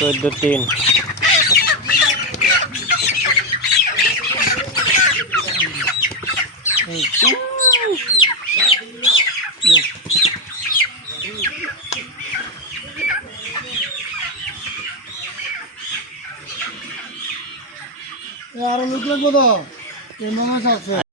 Kode 3. আর লোক লাগবো তো এই মাছ আছে